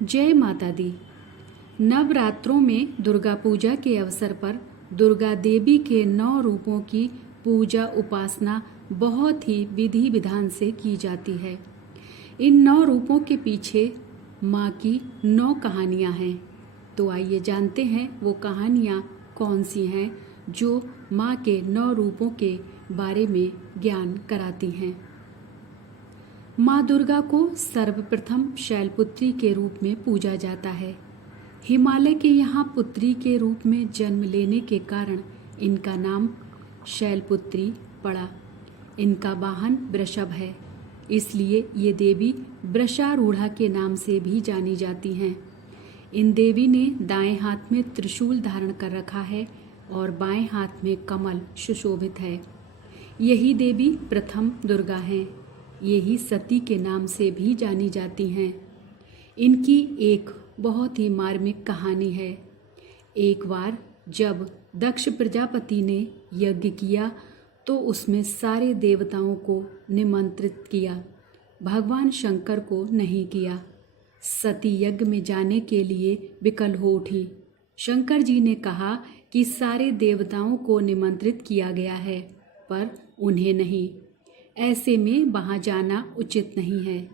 जय माता दी। नवरात्रों में दुर्गा पूजा के अवसर पर दुर्गा देवी के 9 रूपों की पूजा उपासना बहुत ही विधि विधान से की जाती है। इन 9 रूपों के पीछे माँ की 9 कहानियाँ हैं। तो आइए जानते हैं वो कहानियाँ कौन सी हैं जो माँ के 9 रूपों के बारे में ज्ञान कराती हैं। माँ दुर्गा को सर्वप्रथम शैलपुत्री के रूप में पूजा जाता है। हिमालय के यहाँ पुत्री के रूप में जन्म लेने के कारण इनका नाम शैलपुत्री पड़ा। इनका वाहन वृषभ है, इसलिए ये देवी वृषारूढ़ा के नाम से भी जानी जाती हैं। इन देवी ने दाएं हाथ में त्रिशूल धारण कर रखा है और बाएं हाथ में कमल सुशोभित है। यही देवी प्रथम दुर्गा हैं। यही सती के नाम से भी जानी जाती हैं। इनकी एक बहुत ही मार्मिक कहानी है। एक बार जब दक्ष प्रजापति ने यज्ञ किया तो उसमें सारे देवताओं को निमंत्रित किया, भगवान शंकर को नहीं किया। सती यज्ञ में जाने के लिए विकल हो उठी। शंकर जी ने कहा कि सारे देवताओं को निमंत्रित किया गया है पर उन्हें नहीं, ऐसे में वहां जाना उचित नहीं है।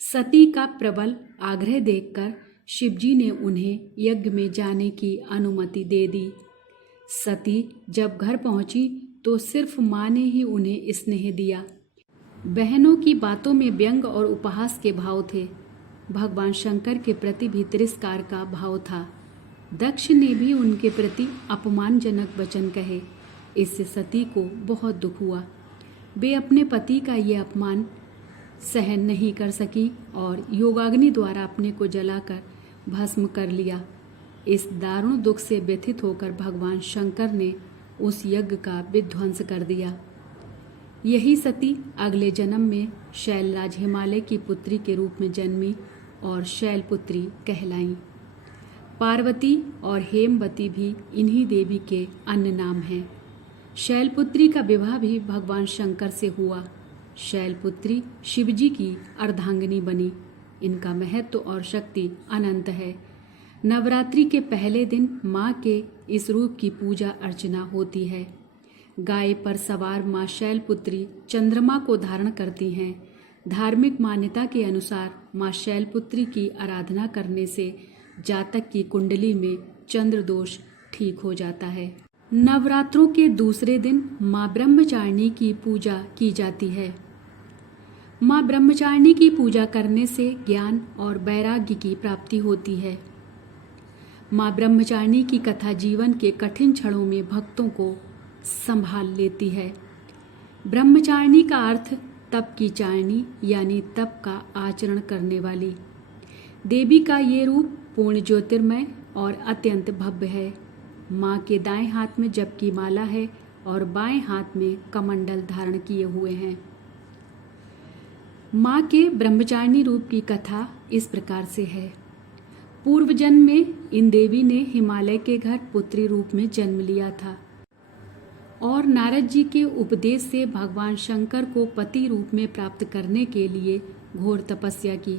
सती का प्रबल आग्रह देखकर शिवजी ने उन्हें यज्ञ में जाने की अनुमति दे दी। सती जब घर पहुंची तो सिर्फ माँ ने ही उन्हें स्नेह दिया। बहनों की बातों में व्यंग और उपहास के भाव थे। भगवान शंकर के प्रति भी तिरस्कार का भाव था। दक्ष ने भी उनके प्रति अपमानजनक वचन कहे। इससे सती को बहुत दुख हुआ। वे अपने पति का ये अपमान सहन नहीं कर सकी और योगाग्नि द्वारा अपने को जलाकर भस्म कर लिया। इस दारुण दुख से व्यथित होकर भगवान शंकर ने उस यज्ञ का विध्वंस कर दिया। यही सती अगले जन्म में शैलराज हिमालय की पुत्री के रूप में जन्मी और शैलपुत्री कहलाईं। पार्वती और हेमवती भी इन्हीं देवी के अन्य नाम हैं। शैलपुत्री का विवाह भी भगवान शंकर से हुआ। शैलपुत्री शिवजी की अर्धांगिनी बनी। इनका महत्व और शक्ति अनंत है। नवरात्रि के पहले दिन माँ के इस रूप की पूजा अर्चना होती है। गाय पर सवार माँ शैलपुत्री चंद्रमा को धारण करती हैं। धार्मिक मान्यता के अनुसार माँ शैलपुत्री की आराधना करने से जातक की कुंडली में चंद्र दोष ठीक हो जाता है। नवरात्रों के दूसरे दिन माँ ब्रह्मचारिणी की पूजा की जाती है। माँ ब्रह्मचारिणी की पूजा करने से ज्ञान और वैराग्य की प्राप्ति होती है। माँ ब्रह्मचारिणी की कथा जीवन के कठिन क्षणों में भक्तों को संभाल लेती है। ब्रह्मचारिणी का अर्थ तप की चारिणी यानी तप का आचरण करने वाली। देवी का ये रूप पूर्ण ज्योतिर्मय और अत्यंत भव्य है। माँ के दाएं हाथ में जप की माला है और बाएं हाथ में कमंडल धारण किए हुए हैं। माँ के ब्रह्मचारिणी रूप की कथा इस प्रकार से है। पूर्व जन्म में इन देवी ने हिमालय के घर पुत्री रूप में जन्म लिया था और नारद जी के उपदेश से भगवान शंकर को पति रूप में प्राप्त करने के लिए घोर तपस्या की।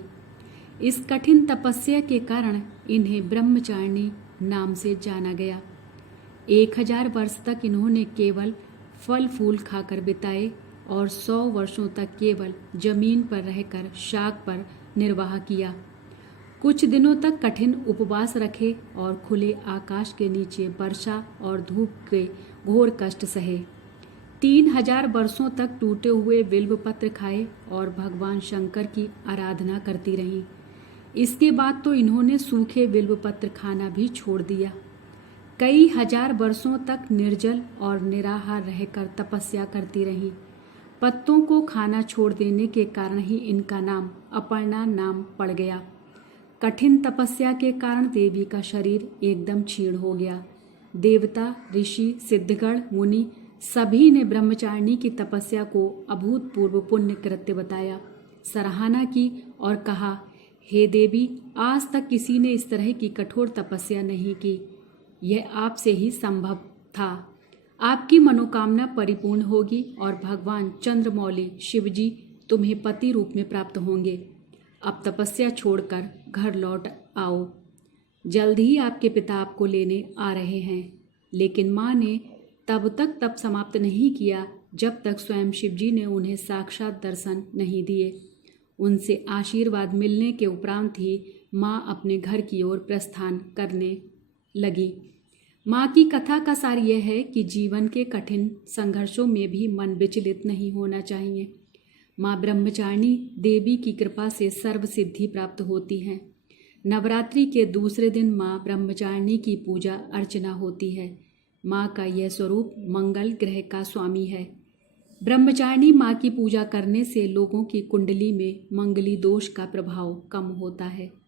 इस कठिन तपस्या के कारण इन्हें ब्रह्मचारिणी नाम से जाना गया। 1000 वर्ष तक इन्होंने केवल फल फूल खाकर बिताए और 100 वर्षों तक केवल जमीन पर रहकर शाक पर निर्वाह किया। कुछ दिनों तक कठिन उपवास रखे और खुले आकाश के नीचे वर्षा और धूप के घोर कष्ट सहे। 3000 वर्षों तक टूटे हुए बिल्व पत्र खाए और भगवान शंकर की आराधना करती रहीं। इसके बाद तो इन्होंने सूखे बिल्व पत्र खाना भी छोड़ दिया। कई हजार वर्षों तक निर्जल और निराहार रहकर तपस्या करती रहीं। पत्तों को खाना छोड़ देने के कारण ही इनका नाम अपर्णा नाम पड़ गया। कठिन तपस्या के कारण देवी का शरीर एकदम क्षीण हो गया। देवता, ऋषि, सिद्धगण, मुनि सभी ने ब्रह्मचारिणी की तपस्या को अभूतपूर्व पुण्य कृत्य बताया, सराहना की और कहा, हे देवी, आज तक किसी ने इस तरह की कठोर तपस्या नहीं की। यह आपसे ही संभव था। आपकी मनोकामना परिपूर्ण होगी और भगवान चंद्रमौली शिवजी तुम्हें पति रूप में प्राप्त होंगे। अब तपस्या छोड़कर घर लौट आओ, जल्द ही आपके पिता आपको लेने आ रहे हैं। लेकिन माँ ने तब तक तप समाप्त नहीं किया जब तक स्वयं शिवजी ने उन्हें साक्षात दर्शन नहीं दिए। उनसे आशीर्वाद मिलने के उपरांत ही माँ अपने घर की ओर प्रस्थान करने लगी। माँ की कथा का सार यह है कि जीवन के कठिन संघर्षों में भी मन विचलित नहीं होना चाहिए। माँ ब्रह्मचारिणी देवी की कृपा से सर्व सिद्धि प्राप्त होती है। नवरात्रि के दूसरे दिन माँ ब्रह्मचारिणी की पूजा अर्चना होती है। माँ का यह स्वरूप मंगल ग्रह का स्वामी है। ब्रह्मचारिणी माँ की पूजा करने से लोगों की कुंडली में मंगली दोष का प्रभाव कम होता है।